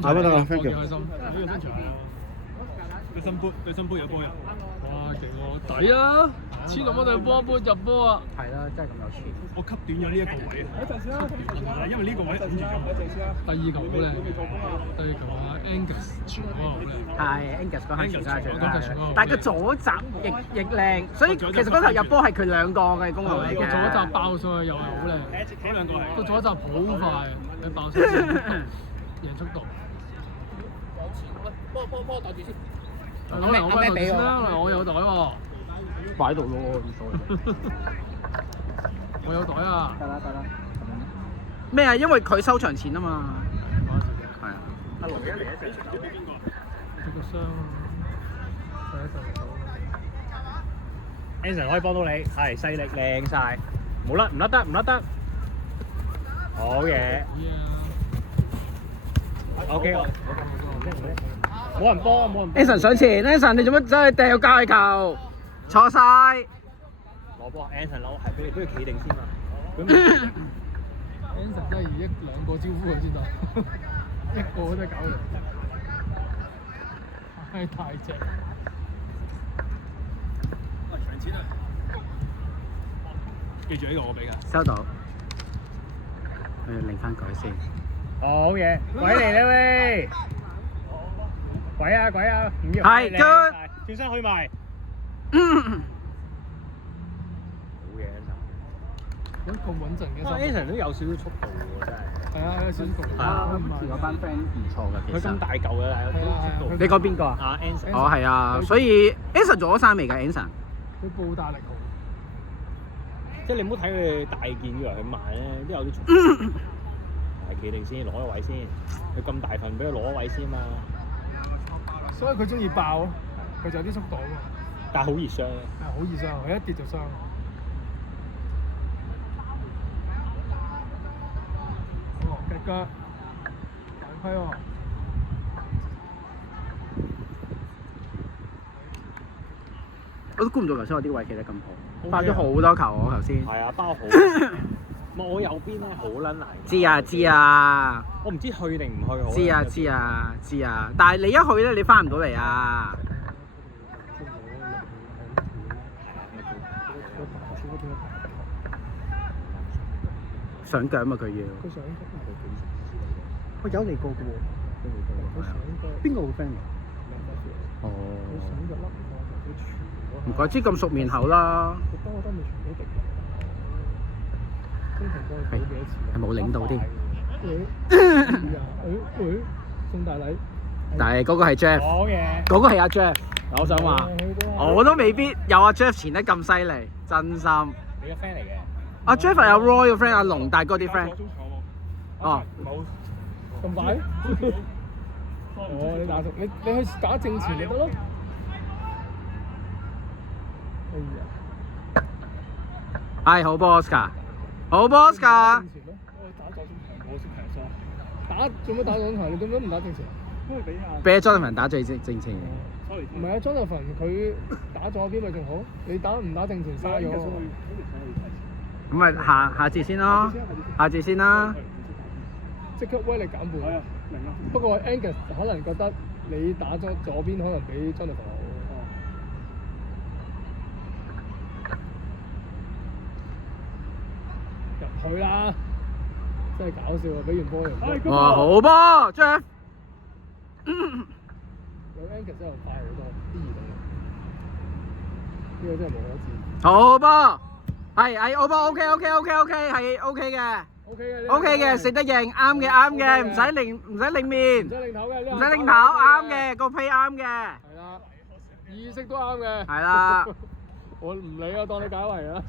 打波得啦 ，thank you。開心，呢個身材啊，對新杯有波入，哇勁喎，抵啊！1600對波杯入波啊！係啦，真係咁有錢。我 cut 短咗呢一個位，因為呢個位揞住咗。第二球好靚，第二球啊 Angus 傳嗰個好靚。係 Angus 嗰下傳得最靚，但係佢左閘亦靚，所以其實嗰球入波係佢兩個嘅功勞嚟嘅。個左閘爆上去又係好靚，嗰兩個係個左閘好快，佢爆上去贏速度。波袋住先。攞我翻袋先啦，我有袋喎。擺度咯，唔錯。我有袋啊！得啦。咩啊？因為佢收場錢啊嘛。係啊。阿龍一嚟一隻。隻個箱啊！第一就 Anson 可以幫到你，係勢力靚晒，唔甩得，好嘢。OK，冇人波。Anson 上前 ，Anson 你做乜走去掉界球？錯晒。攞波 ，Anson 攞係俾佢企定先啊。Anson 真係2億2個招呼佢先得，一個都搞唔掂。太大隻。喂，長錢啊！記住呢個我俾㗎。收到。我要擰翻佢先。好嘢，鬼嚟啦喂！鬼啊，唔要。係 good。轉身去埋。咁穩陣嘅。Anson 都有少少速度喎，真係。係啊，有少少速度。係啊，嗰班 friend 唔錯㗎，其實。佢咁大嚿嘅，但係都速度。你講邊個啊？啊 Anson。哦，係啊，所以 Anson 做咗3未㗎 Anson。佢步大力好。即係你唔好睇佢大件以為佢慢咧，都有啲速度。係企定先，攞一位先。佢咁大份，俾佢攞一位先嘛。所以佢中意爆，佢就有啲速度啊嘛。但係好易傷。係好易傷，佢一跌就傷。腳大規喎。我都估唔到頭先我啲位企得咁好，爆咗好多球我頭先。係啊，包好。我右邊咧好撚難。知啊。我唔知去定唔去好。知啊，但係你一去咧，你翻唔到嚟啊。上腳嘛佢要。佢上我有嚟過嘅喎。邊個好 friend 㗎？哦。唔怪之咁熟面口啦。係冇領到添。送大禮。但係嗰個係 Jeff。好嘢。嗰個係阿 Jeff。我想話，我都未必有阿 Jeff 前得咁犀利，真心。你個 friend 嚟嘅。阿 Jeff 係有 Roy 個 friend，阿龍大哥啲 friend。哦。咁快？哦，你打熟，你去打正前咪得咯。係好 boss 㗎，好 boss 㗎。打左先平，我先平疏。做乜打左前？你做乜唔打正前？因為俾 Jonathan 打最正前。唔係啊 ，Jonathan 佢打左邊咪仲好，你唔打正前嘥咗。咁咪下節先咯，下節先啦。即刻威力減半。不過 Angus 可能覺得你打咗左邊可能比 Jonathan 好。入去啦！真係搞笑啊！俾完波又。哇，好波 Jeff。有 Angus 真係快好多，啲移動。呢個真係無可置疑。好波，係好波 OK，係 OK 嘅。OK 嘅，食得型，啱嘅，唔使擰面，唔使擰頭嘅，唔使擰頭，啱嘅，個屁啱嘅。係啦，意識都啱嘅。係啦。我唔理啊，當你解圍啦。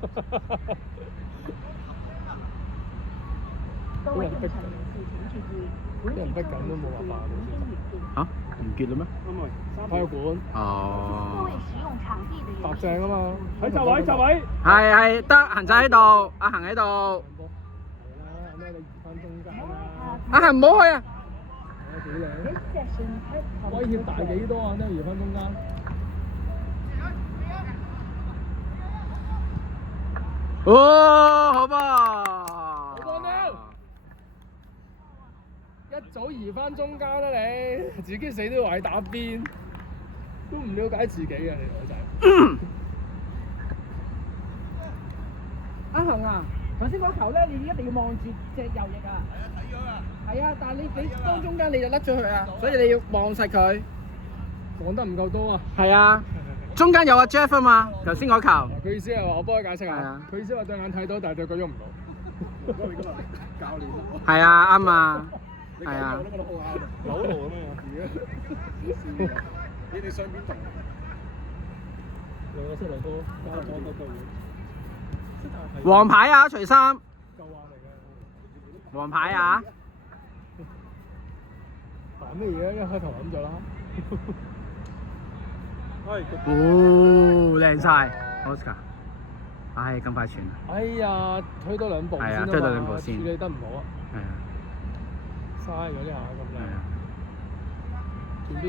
啲人逼緊都冇辦法。嚇？唔結啦咩？體育館。哦。搭正啊嘛，喺閘位。係得，恒仔喺度，阿恒喺度。咩你移翻中間啦？阿恒唔好去啊！幾靚！威脅大幾多啊？咩移翻中間？哦，好噃！好波咩？一早移翻中間啦你，自己死都要話你打邊，都唔了解自己嘅你老仔。阿恒啊，頭先嗰球咧，你一定要望住隻右翼啊。係啊，但係你當中間你就甩咗佢啊，所以你要望實佢。講得唔夠多啊！係啊，中間有阿 Jeff 啊嘛，頭先嗰球。佢意思係話我幫佢解釋係啊下，佢意思話對眼睇到，但係對腳喐唔到。教練係啊，啱啊，係啊。扭路咁樣。你哋上邊同兩個膝頭哥交咗個腳會。黃牌啊，除衫。夠話嚟嘅。黃牌啊！扮咩嘢啊？一開頭諗咗啦。哦，靚晒 Oscar，唉，咁快傳。哎呀，推多兩步先啊嘛，推多兩步先處理得唔好啊，係啊，嘥咗呢下咁靚。係啊。前邊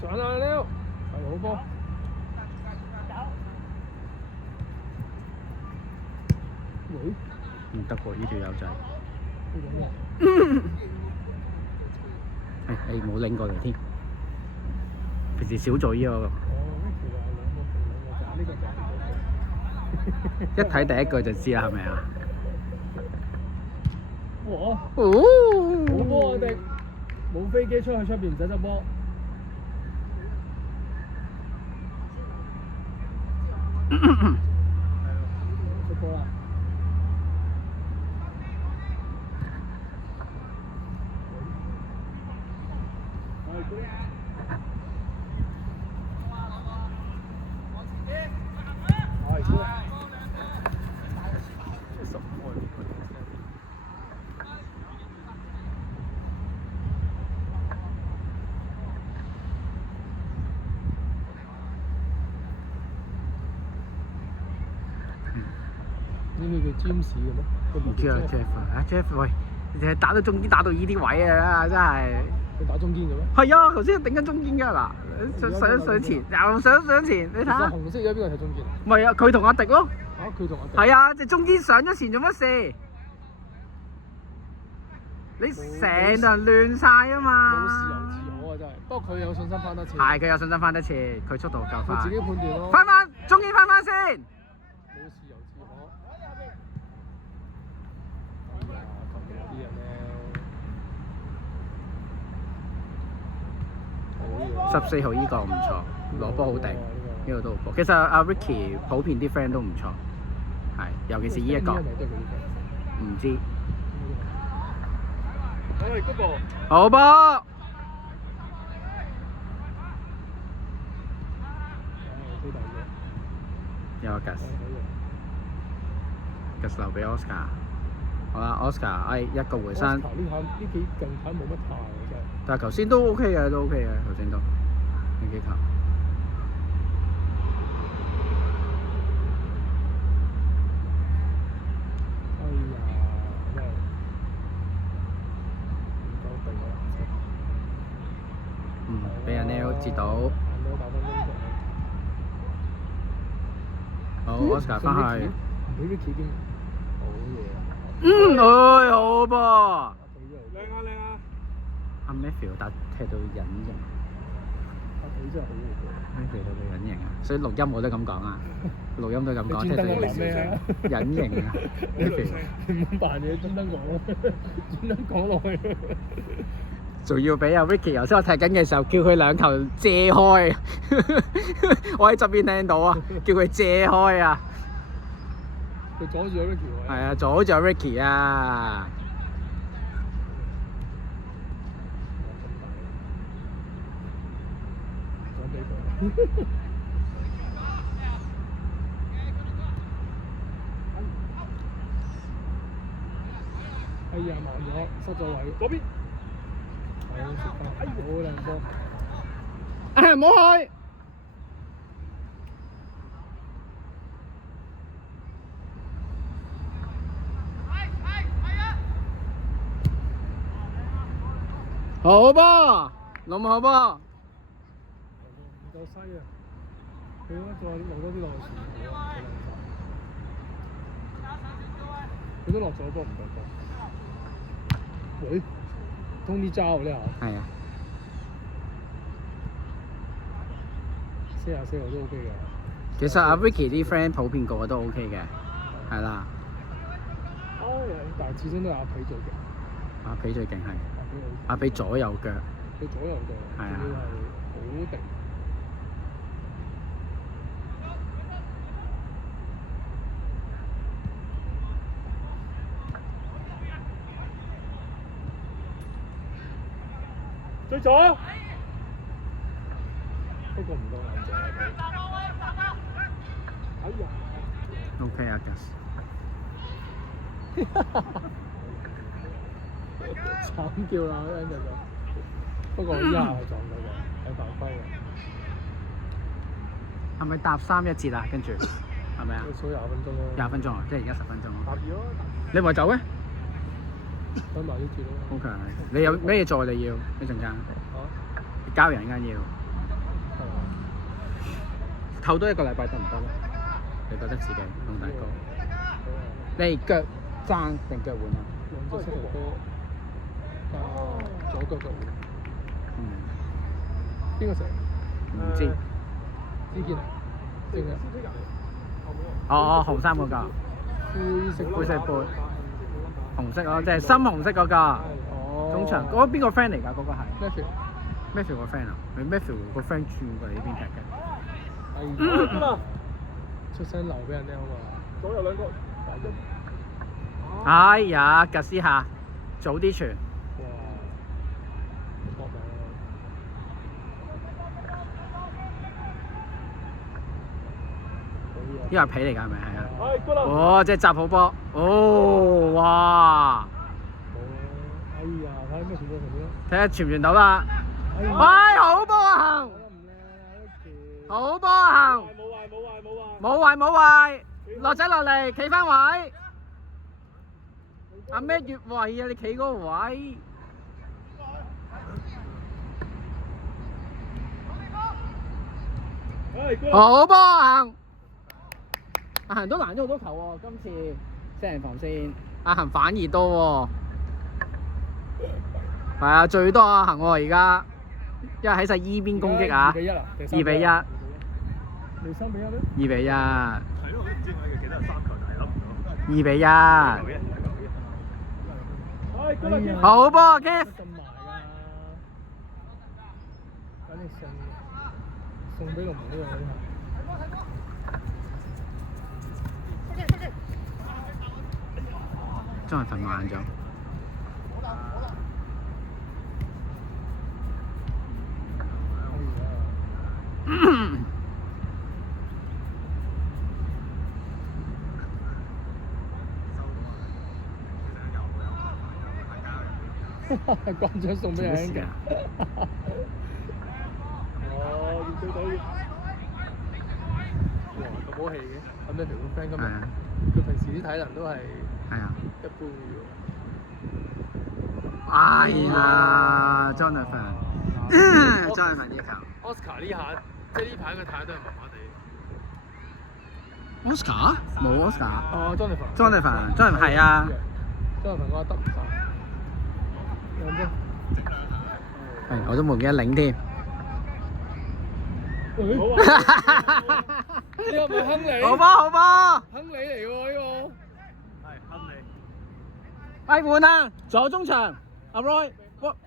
上啊溜，係好波。喂，唔得喎，呢條友仔。呢個咩？冇拎過嚟添。平時少做呢個。哦，呢條係兩個，一睇第一句就知啦，係咪啊？哇！哦，好波我哋冇飛機出去出邊唔使執波。出波啦！呢個叫 James 嘅咩？唔知啊 Jeff 啊 Jeff， 喂，你係打到中堅打到呢啲位啊，真係。佢打中堅嘅咩？係啊，頭先頂緊中堅㗎嗱，上前又上前，你睇下。紅色而家邊個係中堅啊？唔係啊，佢同阿迪咯。嚇，佢同阿迪。係啊，隻中堅上咗前做乜事？你成人亂晒啊嘛！冇豉油自可啊，真係。不過佢有信心翻得切。係，佢有信心翻得切，佢速度夠快。佢自己判斷咯。翻中堅翻先。冇豉油自可。哎呀，求其啲人咧。 14號依個唔錯，攞波好定，呢個都好波。其實阿 Ricky 普遍啲 friend 都唔錯，係，尤其是呢一個，唔知。好波。有個 Gus 留俾 Oscar。好啦 ，Oscar，一個回身。呢幾近排冇乜太真係。但係頭先都 OK 嘅，都 OK 嘅，頭先都呢幾球。哎呀，真係唔夠定啊！俾人 L 截到。好 ，Oscar 翻去。俾 Ricky 經好嘢。好波。靚啊！阿 Matthew 打踢到隱形。阿腿真係好喎。Matthew 到隱形啊，所以錄音我都咁講啊，錄音都咁講，踢到隱形啊。你唔好扮嘢，專登講咯，專登講落去。仲要俾阿 Ricky 頭先我踢緊嘅時候，叫佢兩球借開，我喺側邊聽到啊，叫佢借開啊。佢阻住咗 Ricky 喎。係啊，阻住 Ricky 啊。講俾佢。哎呀，慢咗，失咗位。嗰邊。係食翻，好靚波。唔好去。好波，老母好波。唔夠西啊！佢應該再落多啲落去前面啊！佢都落咗波唔夠波。喂！ Tony Zhao 呢下係啊， ，4我都 OK 嘅。其實阿 Ricky 啲 friend 普遍個個都 OK 嘅，係啦。但係始終都係阿皮最勁。阿皮最勁係，阿皮好，阿皮左右腳，佢左右腳，係啊仲要係好定。追咗，不過唔夠眼睛啊佢。哎呀！ OK 啊 Gus。慘叫啦嗰陣就，不過依下係撞到嘅，係犯規嘅。係咪搭3-1節啊？跟住係咪啊？數20分鐘咯。20分鐘啊，即係而家10分鐘咯。搭二咯，你唔係走咩等埋啲節咯。 ？OK，你有咩嘢做？你要一陣間嚇？交人間要係啊。唞多1個禮拜得唔得咧？你覺得自己龍大哥？你腳踭定腳換啊？兩隻膝頭哥，左腳腳換。嗯，邊個食？唔知。知見啊？正嘅。哦，紅衫嗰個，灰色背，紅色咯，即係深紅色嗰個。哦。中場嗰個邊個 friend 嚟㗎？嗰個係 Matthew。 Matthew 個 friend 啊？你 Matthew 個 friend 轉過嚟呢邊踢嘅。係啊。出聲留俾人聽好嘛？左右兩個。哎呀，格斯下，早啲傳。哇！搏命啊！呢個係皮嚟㗎係咪？係啊。係，哦，即係閘好波。哦，哇！哎呀，睇下咩傳波同啲。睇下傳唔傳到啦。哎呀！喂，好波啊行！打得唔靚啊！好波啊行！冇壞。冇壞，落仔落嚟，企翻位。阿咩越位啊？你企嗰個位。好波啊行！阿恒都攔咗好多球喎，今次四人防線，阿恒反而多喎。係啊，最多阿恒喎而家，因為喺晒依邊攻擊啊。 2比1啊2比1。你3比1咩2比1。係咯，唔知我記得係3球，但係諗唔到。 2比1。好波啊 Keith！ 咁埋㗎，簡直送俾龍門呢樣嘢係。真係瞓慢咗。關張送俾人嘅。啊！哦，要追到要。哇，咁好氣嘅，咁你條個 friend 今日，佢平時啲體能都係係啊。一般嘅喎。哎呀，Jonathan 呢球。 Oscar 呢下，即係呢排佢睇都係麻麻地。 Oscar？冇 Oscar。哦 Jonathan 係啊。Jonathan 我得唔晒。兩波。係，我都冇記得領添。好啊！呢個咪亨利？好波好波！亨利嚟喎呢個。係亨利。喂，換啊！左中場，阿 Roy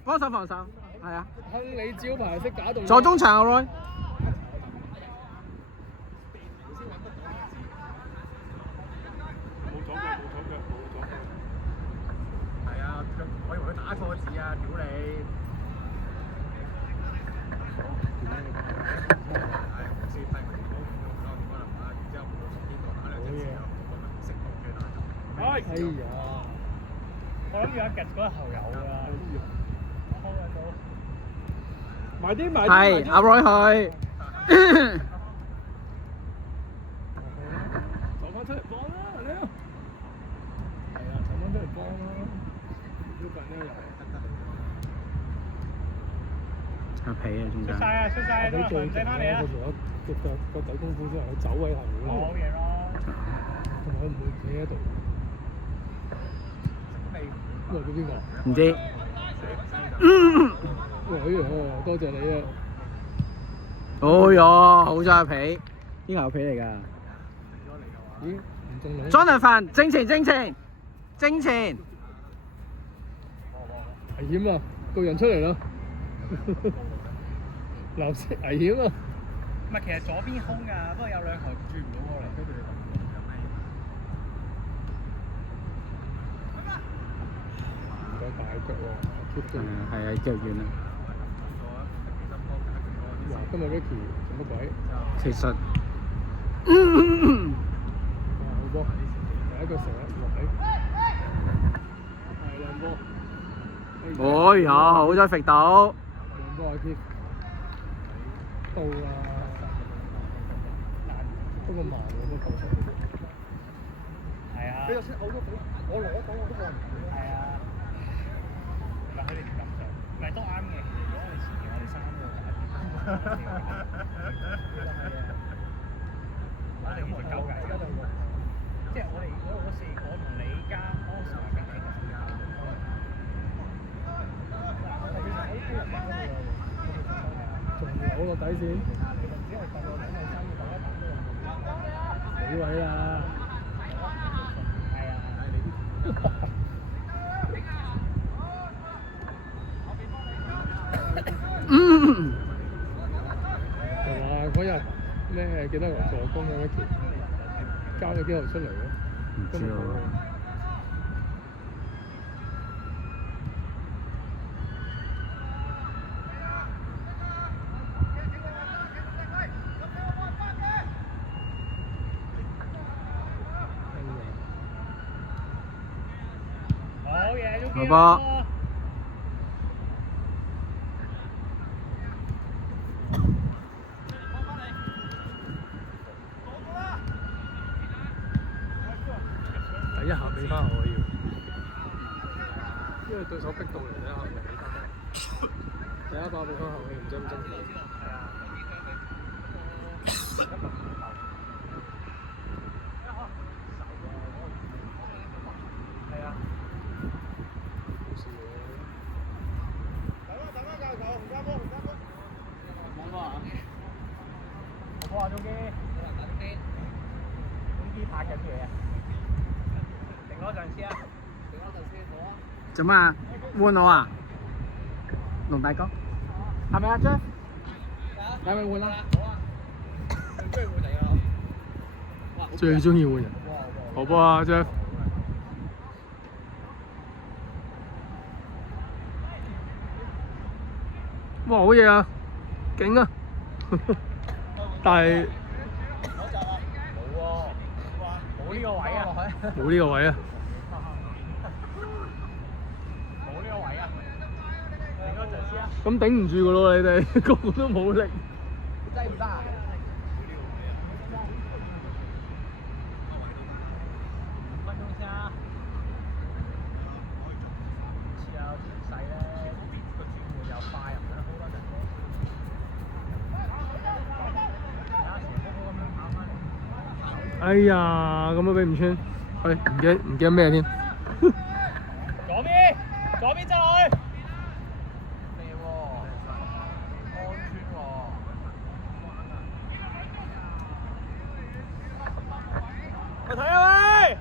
幫手防守。係啊。亨利招牌識假動作。左中場，阿 Roy。係啊，我以為佢打錯字啊！屌你！哎呀！我諗住阿 Gets 嗰後有㗎。埋啲埋啲。係阿 Roy 去。走翻出嚟幫啦，你啊！係啊，走翻出嚟幫啦。呢個人咧阿皮啊，中間。出曬都唔使翻嚟啊！佢做咗個底功夫之後，佢走位係好嘢咯。同埋佢唔會企喺度。因為佢邊個？唔知。哎呀，多謝你啊！哎呀，好彩皮，呢個係皮嚟㗎。咦，唔中兩 Jonathan，正前正前正前，危險啊！個人出嚟啦！藍色危險啊！唔係，其實左邊空㗎，不過有兩球轉唔到過嚟。唔該大腳喎，keep 住。係啊，腳軟啊。哇！今日 Ricky 做乜鬼？其實，哇！好波，第一個成日落底，係兩波。哎呀，好彩揈到。兩波啊 keep。到啦！不過慢喎個球速。係啊。佢就算好多隊，我攞到我都望唔到。係啊。唔係佢哋唔敢上，唔係都啱嘅。如果我哋前期我哋3個打我哋咁就夠計。即係我哋如果嗰4個同你加安士華加起嚟先夠。仲攞個底線。死位啦！係啊。係嘛？嗰日咩記得助攻嘅 Ricky 交咗幾號出嚟嘅？唔知喎。好嘢，中好波。第一下俾翻我要，因為對手逼到嚟第一下就俾翻我。第一把俾翻後氣，唔知咁爭氣。係啊。冇事嘅。好啊，中基。中基拍緊嘢啊！停嗰陣先啊！停嗰陣先好啊！做咩啊？換我啊？龍大哥，係咪啊 Jeff？係咪換啦？最中意換人。好波啊 Jeff！哇！好嘢啊！勁啊！但係冇呢個位啊！冇呢個位啊！冇呢個位啊！停嗰陣先啊！咁頂唔住噶咯，你哋個個都冇力。真係唔得啊！ 5分鐘先啊！似啊條勢咧，個轉換又快，又唔使好多陣。哎呀，咁都俾唔穿，喂，唔記得咩添？左邊走去。咩喎？安全喎！我睇下喂。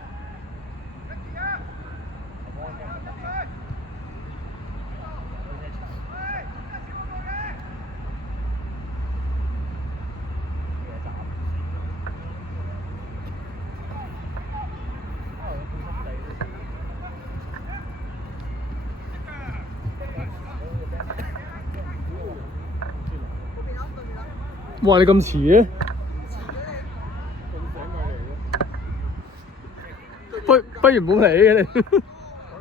哇！你咁遲嘅？不如唔好嚟嘅你。嗰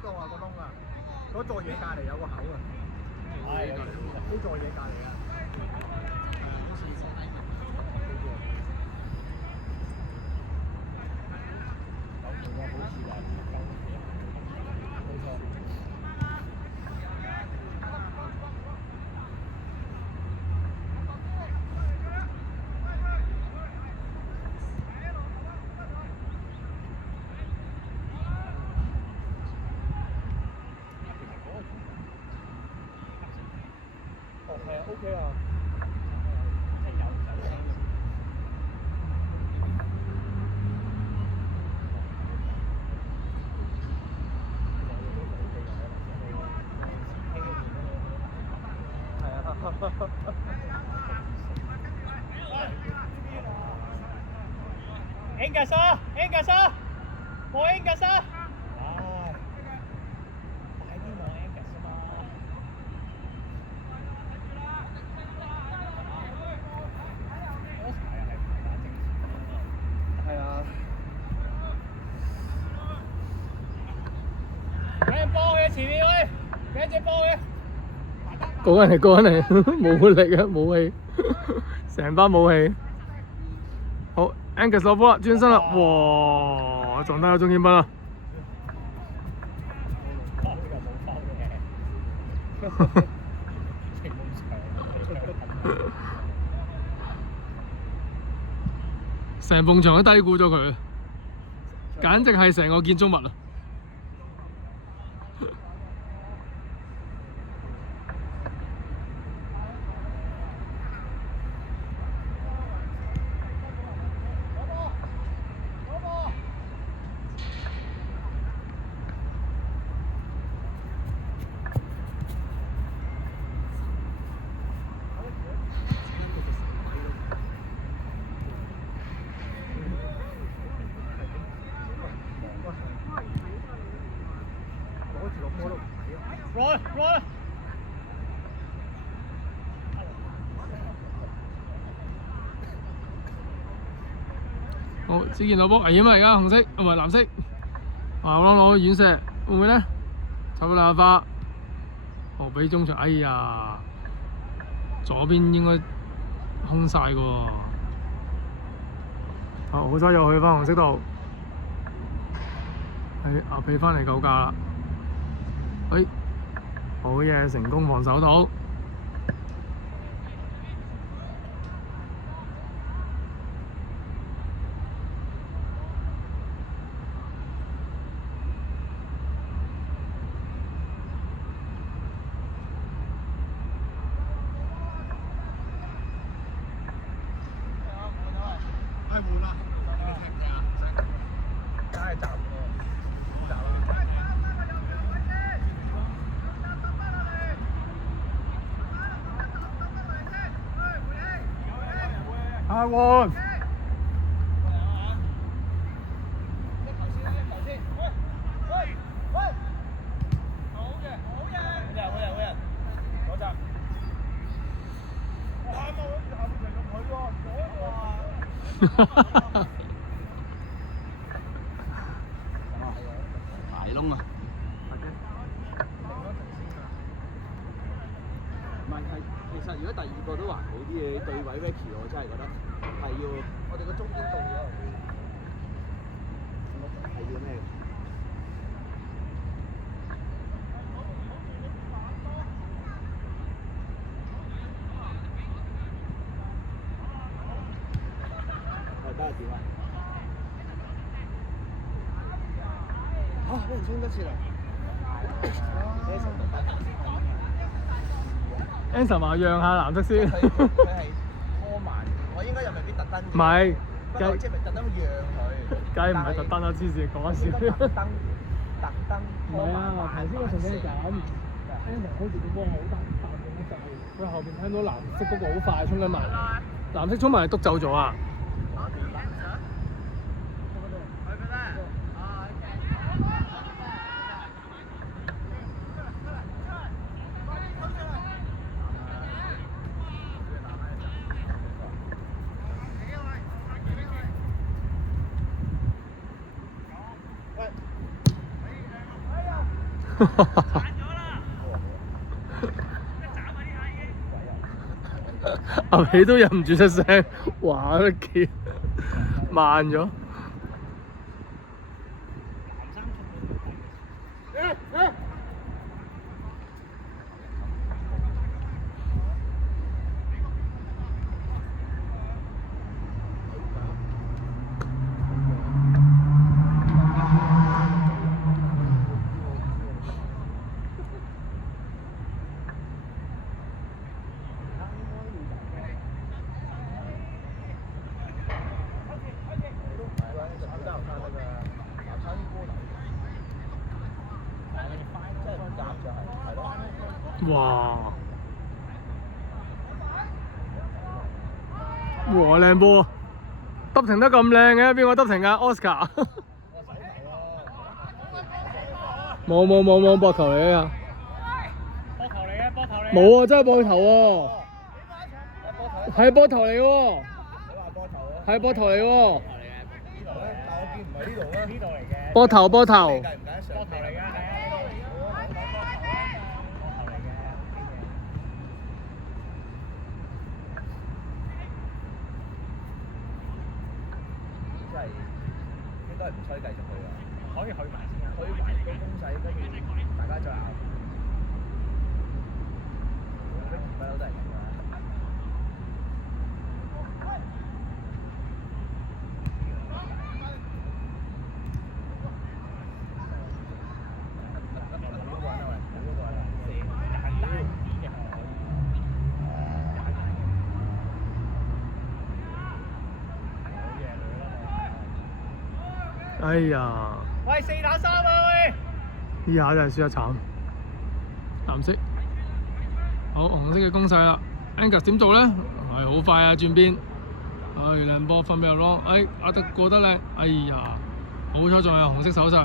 度啊個窿啊，嗰座嘢隔離有個口啊。係。呢座嘢隔離啊。OK 啊。Enggak sah, enggak sah, mau enggak sah.快啲冇 enggak 啊嘛。係啊。俾人幫佢前面喂，俾隻幫佢。過緊嚟，冇力啊，冇氣，成班冇氣。好 ，Angus 攞波啦，轉身啦，哇！撞低咗鍾建斌啦。成埲牆都低估咗佢，簡直係成個建築物啊！Roll！好，子健攞波，危險啊！而家紅色唔係藍色，好啦，攞遠射會唔會咧？抽兩花，俾中場，哎呀，左邊應該空晒㗎喎。好彩又去翻紅色度，阿皮翻嚟救駕啦。好嘢，成功防守到。阿旺，大窿啊！唔係其實如果第二個都還好啲嘅，對位 Ricky 我真係覺得係要我哋個中堅動咗，係要咩？得點啊？俾人衝得切啦 ！Anson 話讓下藍色先。佢係拖慢，我應該又未必特登。唔係，即係咪特登讓佢？梗係唔係特登啦，黐線講笑。特登唔係啊，頭先我同你講，Anson 好似個波好大嘅就係佢後邊聽到藍色嗰個好快衝緊埋嚟，藍色衝埋嚟篤走咗啊！阿皮都忍唔住出聲，哇！都幾慢咗。哇！哇靚波，得停得咁靚嘅，邊個得停啊 ？Oscar 冇膊頭嚟啊！波頭嚟嘅，波頭嚟。冇啊，真係膊頭喎，係膊頭嚟喎，係膊頭嚟喎，呢度嚟嘅。膊頭。波頭嚟嘅，係啊。真係應該唔需繼續去啊！可以去埋先啊。去埋個公仔，跟住大家再拗。不嬲都係咁㗎。哎呀！喂，4打3啊喂！呢下真係輸得慘。藍色，好紅色嘅攻勢啦。Angus 點做咧？係好快啊，轉邊。靚波分俾阿 Long， 阿德過得靚。哎呀，好彩仲有紅色手勢。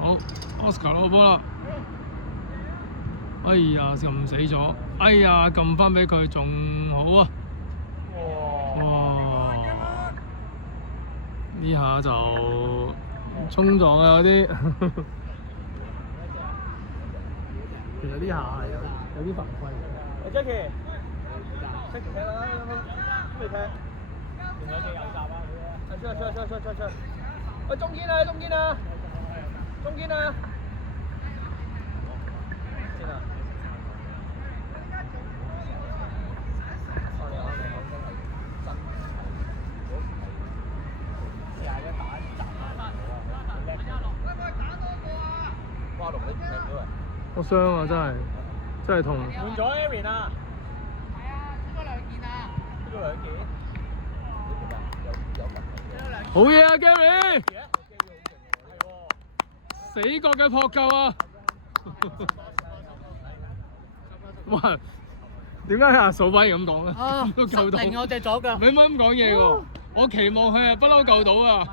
好 ，Oscar 攞波啦。哎呀，撳死咗。哎呀，撳翻俾佢仲好啊。哇！呢下就衝撞啊有啲，其實呢下係有啲犯規嘅。Jackie，識踢啦，未踢？仲有隻右閘啊！出！喂，中堅啊！先啊！哇！龍你唔踢咗啊！我傷啊，真係痛。換咗 Aaron 啊！出咗兩件。有好嘢啊 Gary！ 係死角嘅撲救啊！哇！點解阿嫂反而咁講咧？都救到。我隻左腳。你唔好咁講嘢喎！我期望佢係不嬲救到啊！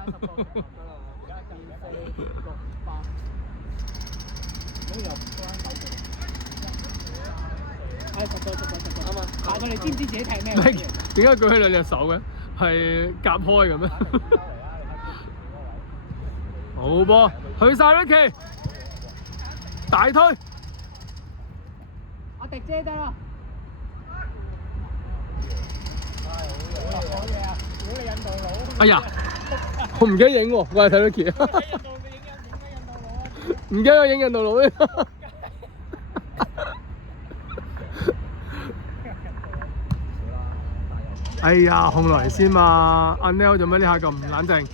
啱啊！但係佢哋知唔知自己踢咩？點解舉起兩隻手嘅？係夾開嘅咩？好波，去晒 Ricky， 大推。我迪姐得啦。哎呀，我唔記得影喎，我係睇 Ricky。唔記得影印度佬咧。哎呀，控落嚟先嘛！阿 Neil 做咩呢下咁唔冷靜？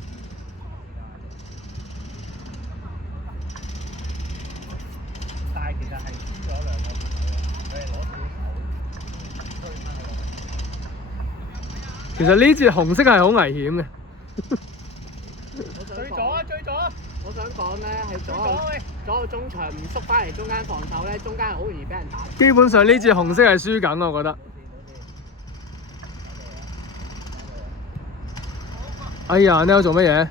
但係其實係輸咗2個佢係攞少手。其實呢節紅色係好危險嘅。最左！我想講咧，係左右中場唔縮翻嚟中間防守咧，中間係好容易俾人打。基本上呢節紅色係輸緊，我覺得。哎呀 ，Neil 做乜嘢？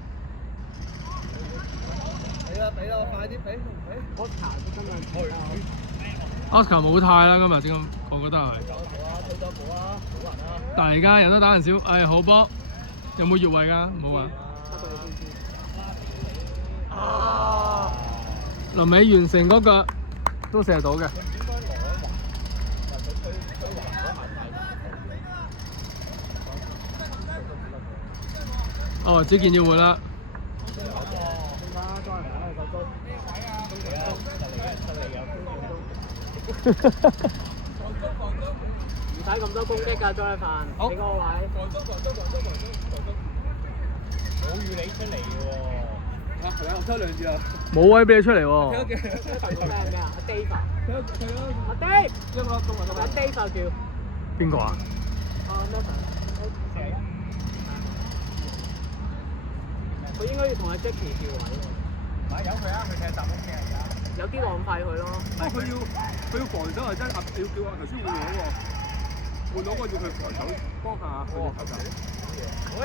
俾啦，快啲俾Oscar 今日 Oscar 冇態啦，今日正咁，我覺得係。但係而家人都打人少，好波。有冇越位㗎？冇啊。臨尾完成嗰個都射到嘅。哦，子健要換啦。唔使咁多攻擊㗎，張一凡，你嗰個位。冇預你出嚟嘅喎。係啊，我收2字啊。冇位俾你出嚟喎。咩啊？阿 Dave 啊？阿 Dave，阿 Dave 叫。邊個啊？佢應該要同阿 Jackie 調位喎。唔係由佢啊，佢踢集屋企而家。有啲浪費佢咯。不過佢要防守係真係，要叫頭先換攞喎，換攞個要佢防守幫下佢哋球隊。喂，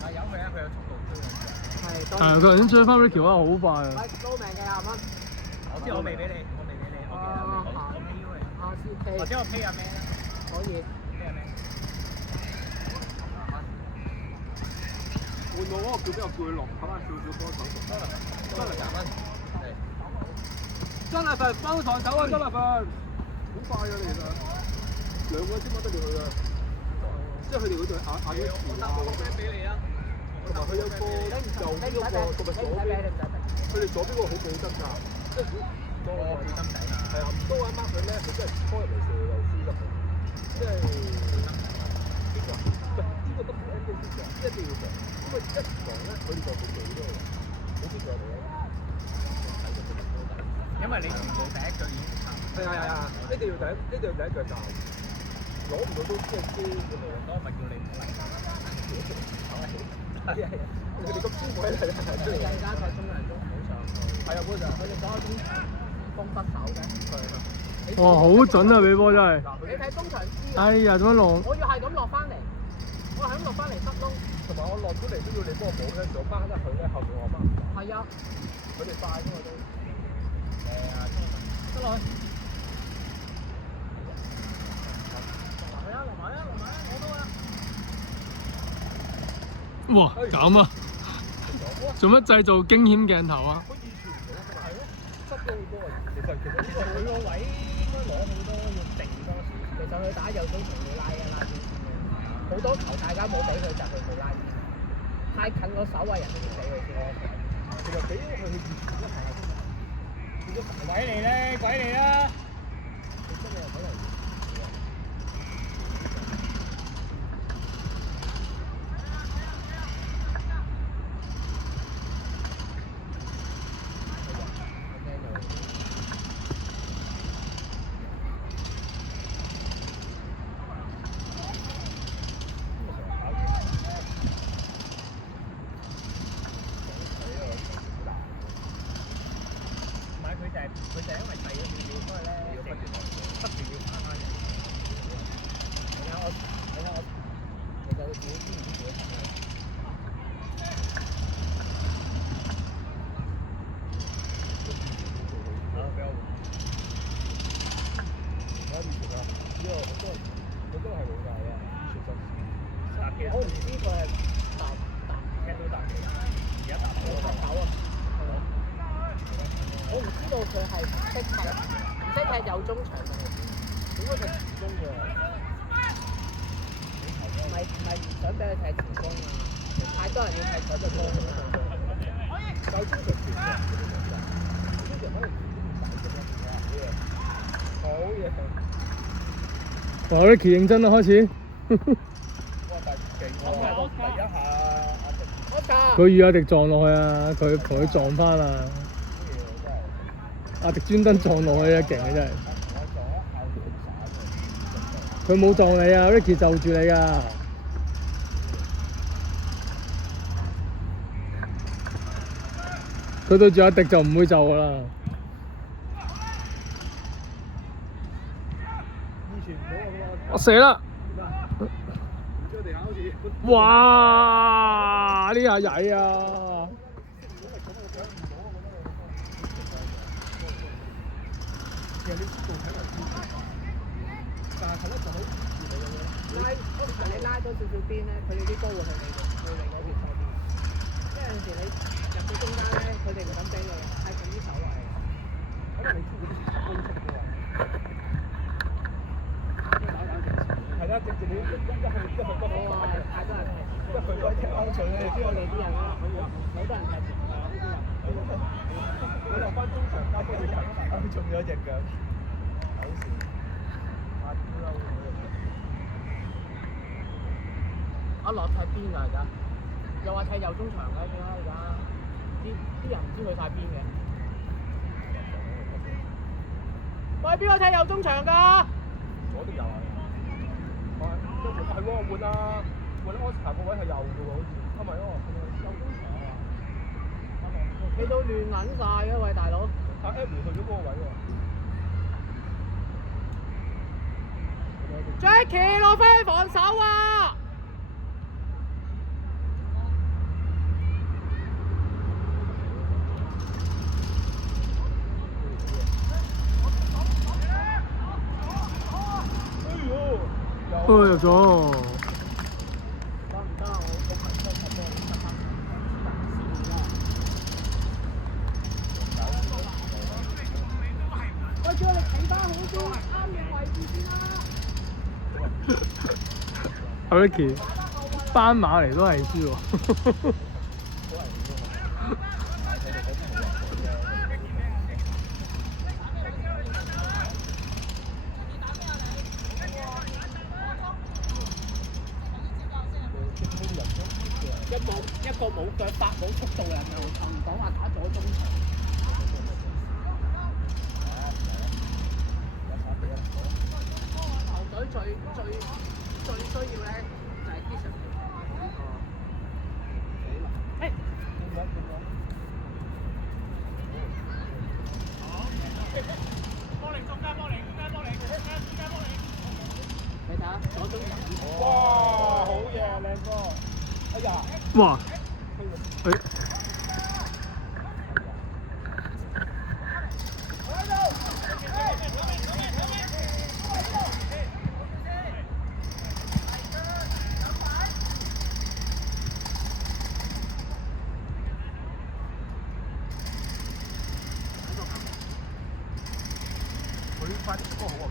係有佢啊，佢有速度追。係，係佢頭先追翻 Ricky 啊，好快啊！撈命嘅20蚊。我知我未俾你，我未俾你，我pay 咗你。啊 CK。或者我 pay 阿咩咧？可以。 pay 阿咩？換到嗰個叫邊個叫佢落，睇下少少幫手。多嚟20蚊。張立凡幫防守啊！張立凡，好快啊！你其實兩個先幫得住佢啊！即係佢哋嗰隊亞一前啊，俾你啊！同埋佢有個右邊嗰個同埋左邊，佢哋左邊嗰個好記得㗎，即係多個心仔啊！係啊，唔多啱啱佢咧，佢真係拖入嚟射又輸得嘅，即係邊個？呢個都唔係一定要上，一定要上，因為一上咧佢哋就冇做咗，好似上嚟咧。 因為你全部第一腳已經係，一定要第一腳教，攞唔到都即係機咁樣。我咪叫你唔好嚟。係，佢哋咁專門嚟係出嚟。而家踢中人都唔好上去。係啊，嗰陣佢哋所有中場攻不守嘅。哇，好準啊！俾波真係。你睇中場知㗎。哎呀，點樣落？我要係咁落翻嚟，我係咁落翻嚟塞窿。同埋我落咗嚟都要你幫我補咧，就掹得佢咧，後面我掹。係啊。佢哋快㗎嘛都。得落去。哇，咁啊！做乜製造驚險鏡頭啊？佢完全唔到㗎嘛，係咯，執咗好多啊！其實佢個位應該攞好多，要定多少。其實佢打右中場要拉一拉邊先嘅，好多球大家冇俾佢就佢冇拉邊，太近個守衞人哋要俾佢先。其實俾佢去完全一下。鬼嚟咧，鬼嚟啦！佢就因為遞咗少少，所以咧不斷要翻翻嚟。你睇我，其實佢自己知唔知自己係咩？好，俾我換。我以前啊，因為我都係老大啊，以前就搭嘅。我唔知佢係聽到搭嘅，而家搭咗拍手啊！我唔知道佢係唔識踢右中場定係點？應該係前鋒嘅。唔係唔想俾佢踢前鋒啊！太多人要踢左隻鋒啊！右中場前嘅，呢條可能好嘢。哇 ，Ricky 認真啦，開始。哇！但係勁喎，第一下我佢與阿迪撞落去啊！佢同佢撞翻啊！阿迪專登撞落去啊，勁啊真係！佢冇撞你啊 ，Ricky 就住你啊！佢對住阿迪就唔會就噶啦。我射啦！哇！呢下曳啊！其實你速度睇埋先，但係睇得就好似你咁樣。你拉多少少邊咧，佢哋啲波會去你嗰邊多啲。即係有陣時你入到中間咧，佢哋唔敢俾你，太近啲手位。可能你知嗰啲高速嘅話，係啦，直接你一去不好啊！太多人踢，一去不踢安全你知我哋啲人啦，好多人踢前場。佢落翻中場交波要中咗隻腳，好笑。阿樂踢邊㗎而家？又話踢右中場嘅，點解而家啲人唔知佢踢邊嘅？喂，邊個踢右中場㗎？左啲右啊！係喎，換 Oscar 個位係右嘅喎，好似。啊唔係喎，右中場啊！你到亂撚晒嘅喂，大佬。阿 M 去咗嗰個位喎。 Jackie 落飛防守啊！入咗。得唔得啊？我近身睇波，得翻喂，叫我哋睇翻好啲啱嘅位置先啦。阿 Ricky 斑馬嚟都係輸喎。一個冇腳法冇速度嘅人又唔講話打左中場。球隊最需要咧就係 Kitchen 呢個。你睇下左中場。哇！好嘢，靚哥！哎呀！哇！誒。佢快啲波好啊，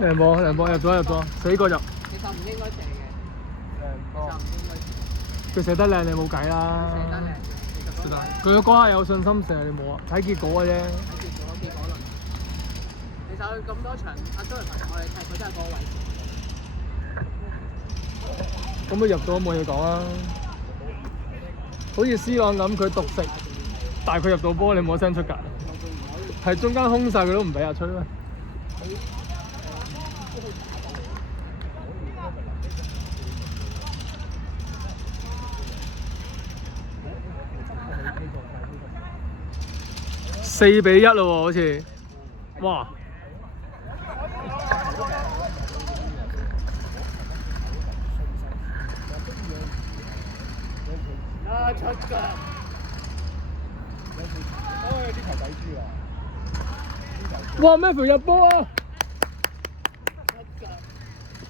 靚波入咗，死過入。其實唔應該射嘅，其實唔應該射。佢射得靚，你冇計啦。射得靚，其實佢嗰下有信心射，你冇啊？睇結果嘅啫。睇結果論。其實佢咁多場，阿周仁同我哋踢，佢都係嗰個位置。咁佢入咗冇嘢講啦。好似 C 朗咁，佢獨食，但係佢入到波，你冇聲出㗎。係中間空晒，佢都唔俾阿吹咩？4-1咯喎，好似，哇！啊出腳！哎，啲球抵輸啊！哇！咩條入波啊？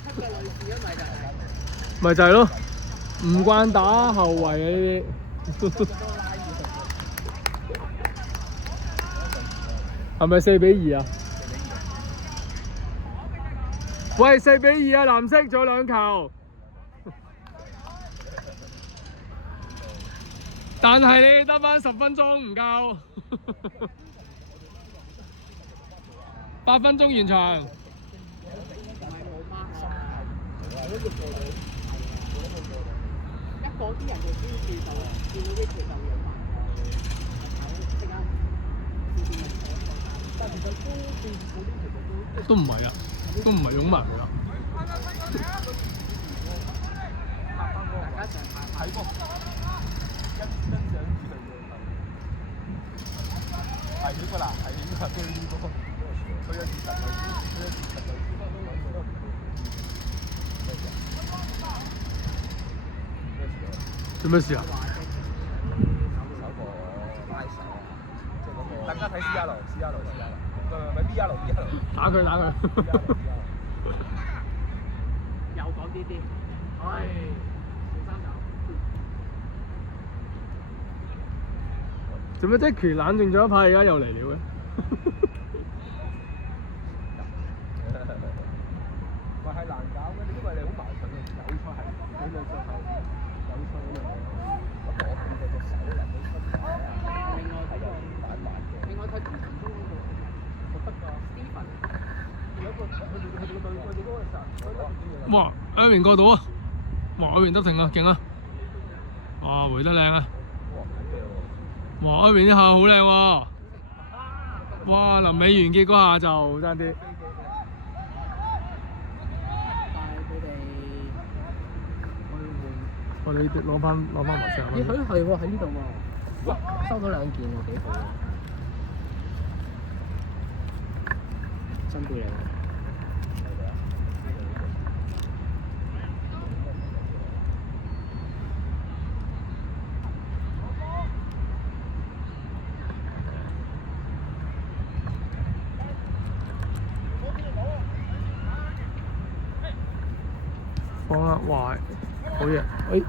出腳類似啊，咪就係咯，唔慣打後衞啊呢啲。係咪4-2啊？喂，4-2啊！藍色仲有2球，但係你得返10分鐘唔夠，8分鐘完場。一個啲人就先至就見到啲條就養埋，即刻。都唔係啊，都唔係擁埋佢啦。大家成排睇波，欣賞住佢係呢個啦，係呢個對呢個，佢有現實類似，佢有現實類似。做咩事啊？大家睇 CR，唔係 BR，打佢。又講啲啲，唉，小三球。做咩Jackie冷靜咗一排，而家又嚟了嘅？咪係難搞嘅，因為你好矛盾嘅，有賽係理論上係有賽嘅，咁我見佢隻手嚟到出嚟係有啲反滑嘅。另外睇中場中嗰個，得㗎 ，Steven 有一個佢哋嗰個實，哇！Irving 過到啊！哇！Irving 得停啊，勁啊！哇，回得靚啊！哇！Irving 呢下好靚喎！哇！臨尾完結嗰下就爭啲。但係佢哋我哋攞翻埋石。咦佢係喎喺呢度喎，收到2件喎幾好喎，辛苦你。放啦，壞，好嘢，哎，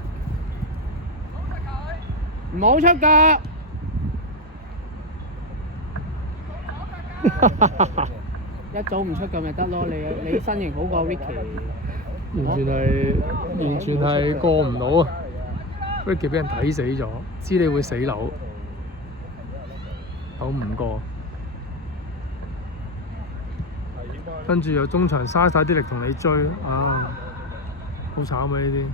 唔好出腳。一早唔出腳咪得咯，你身形好過 Ricky。完全係過唔到啊 ！Ricky 俾人睇死咗，知你會死樓，扭唔過。跟住又中場嘥晒啲力同你追，啊！好慘啊！呢啲。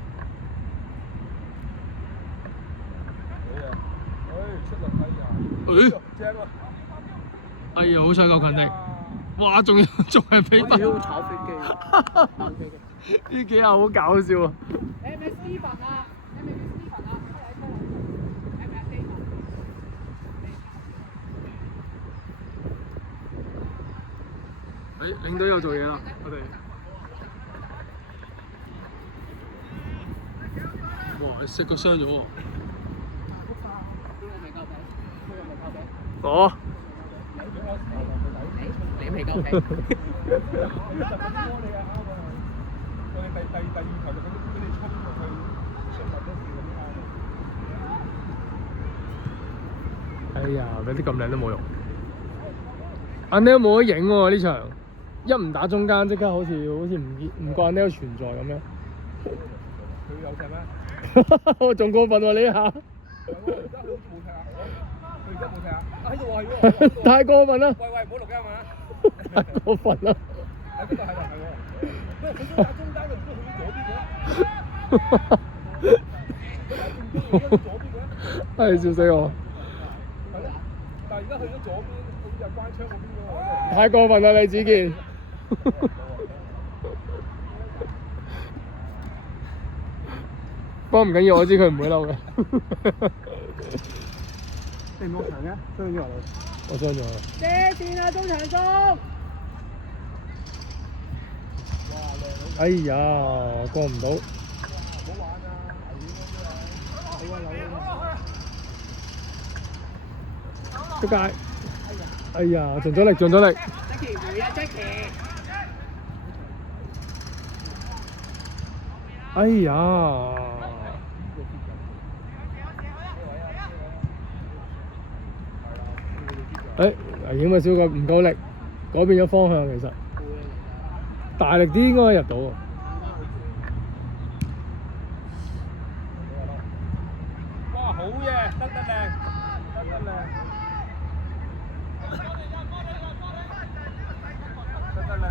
哎呀，好彩夠近地，哇！仲係俾分。炒飛機。呢幾下好搞笑啊！你係咪 Steven 啊？你係咪 Steven 啊？係咪 Steven？領隊又做嘢啦，我哋。哇！食個傷咗喎。哦。你未夠皮。我哋第二球就俾你衝入去，出物都試咁啱。哎呀，嗰啲咁靚都冇用。阿 Neil 冇得影喎呢場，一唔打中間即刻好似唔慣 Neil 存在咁樣。佢有踢咩？我仲過分喎呢下。而家佢好似冇踢啊！佢而家冇踢啊！喺度喎係喎。太過分啦！喂，唔好錄音啊！太過分啦！喺呢度係喎。喂，佢想打中間就唔知去咗左邊嘅。係笑死我！係咯，但係而家去咗左邊，好似係關窗嗰邊喎。太過分啦，李子健！不過唔緊要，我知佢唔會嬲嘅。你唔落場嘅，傷咗啊！我傷咗啦。遮線啊，中場中！哎呀，過唔到。出界！哎呀，盡咗力，盡咗力。Jackie 回啊 ，Jackie！哎呀！誒，危險啊！小腳唔夠力，改變咗方向其實。大力啲應該入到喎。哇，好嘢，得靚，得靚。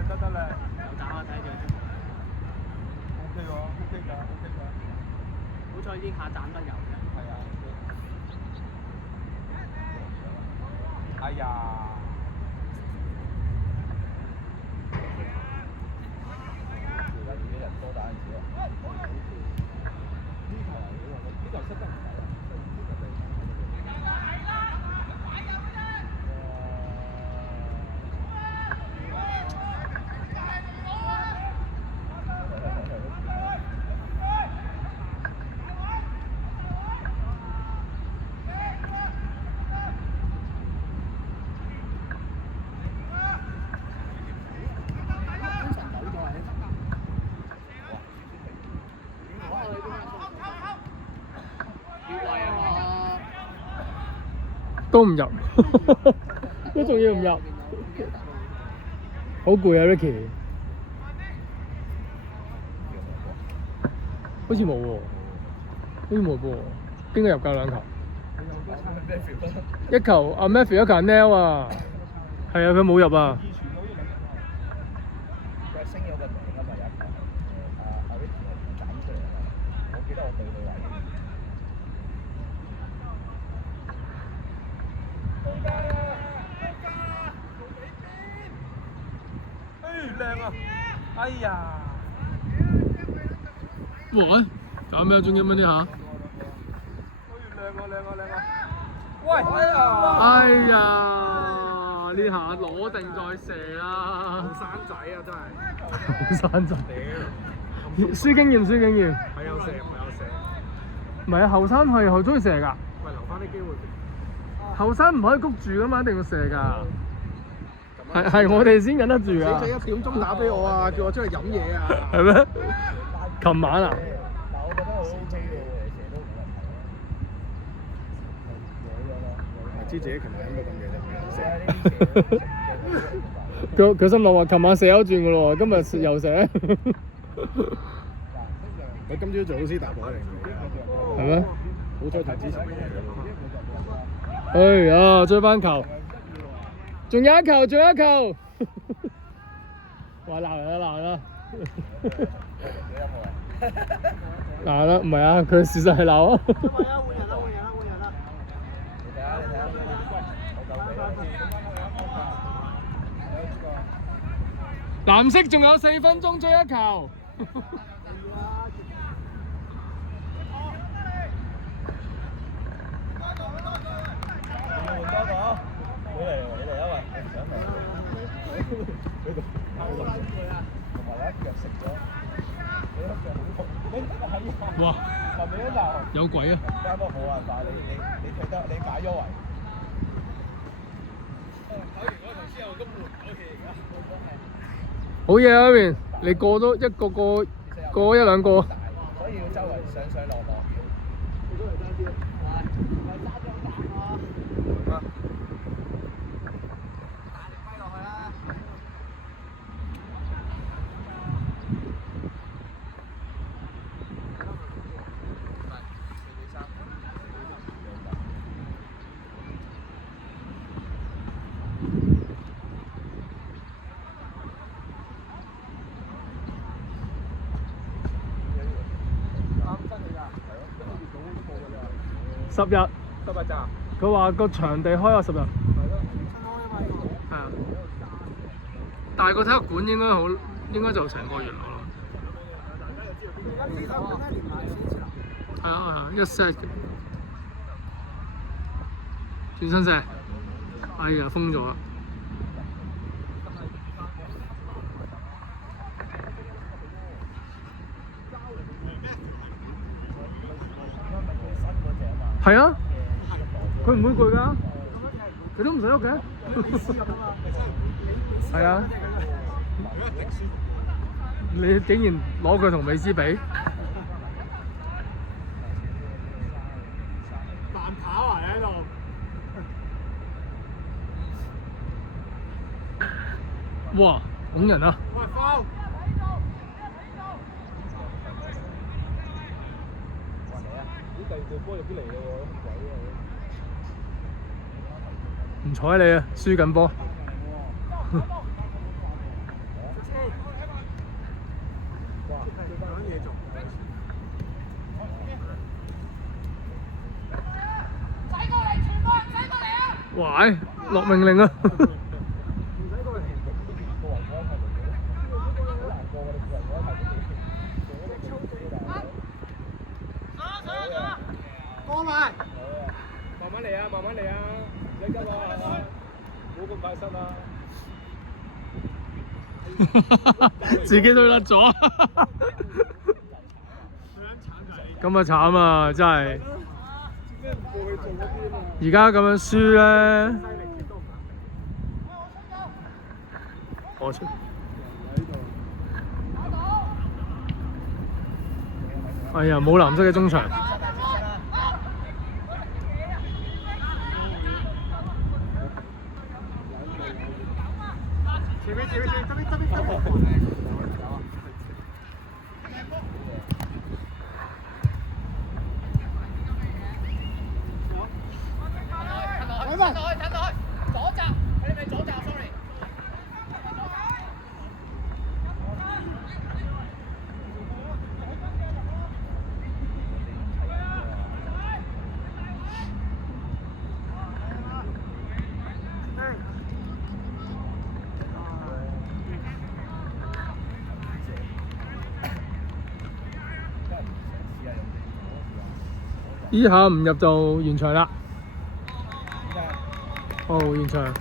得靚。有膽啊，睇住。OK 喎，OK 㗎。好彩呢下斬得油嘅。係啊。哎呀！都唔入，都仲要唔入，好攰啊 Ricky， 好似冇喎，邊個入夠2球？一球阿 Matthew 一球 Neil 啊，係啊，佢冇入啊。升咗個名啊嘛，有一球阿 Ricky 係斬出嚟啊嘛，我記得我對佢話。越靚啊！哎呀！哇！搞咩啊？中英蚊呢下？越靚啊！靚啊！靚啊！喂！哎呀！哎呀！呢下攞定再射啦！後生仔啊，真係後生仔，屌！輸經驗，輸經驗。係有射，唔係有射。唔係啊，後生係好中意射㗎。喂，留翻啲機會。後生唔可以谷住㗎嘛，一定要射㗎。係我哋先忍得住㗎。死仔1點鐘打俾我啊，叫我出去飲嘢啊。係咩？琴晚啊？但我覺得好 OK 嘅喎，知自己琴日飲到咁夜就唔射。佢心諗話：琴晚射咗轉㗎咯喎，今日又射。我今朝做老師答我嚟。係咩？好彩太支持。哎呀，追翻球！仲有一球，仲有一球！哇！鬧人啦，鬧人啦！鬧啦，唔係啊，佢事實係鬧啊！藍色仲有4分鐘追一球。哇！有鬼啊！啱都冇辦法，你退得，你解咗圍。好嘢啊！嗰邊你過多一個過一兩個。所以要周圍上上落落。10日。10日咋？佢話個場地開咗10日。係啊。但係個體育館應該就成個月咯。係啊，一 set 嘅。轉身射。哎呀，封咗啦。係啊，佢唔會攰㗎，佢都唔使喐嘅。係啊，你竟然攞佢同美斯比？慢跑啊！你喺度。哇！拱人啊！喂，放！第二隊波入邊嚟咯喎，咁鬼啊！唔睬你啊，輸緊波。哇！落命令啊！慢慢嚟啊，慢慢嚟啊，唔使急啊，冇咁快失啊！自己都甩咗，咁啊慘啊！真係，而家咁樣輸咧，我出。哎呀，冇藍色嘅中場。依下唔入就完場啦。哦，完場。